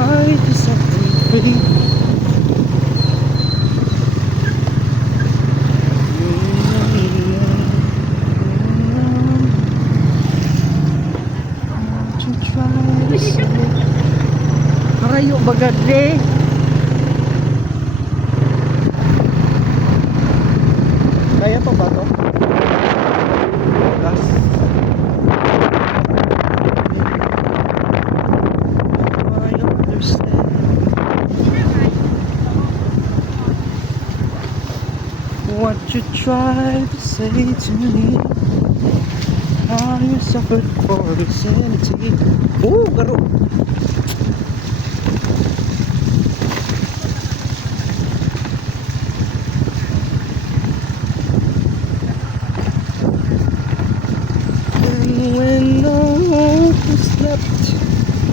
I just set them free. To try to say Harayo bagad eh. Kaya pa ba to? Gas. I understand what you try to say to me. How you suffered for insanity. Oh, garo. And when the hope is left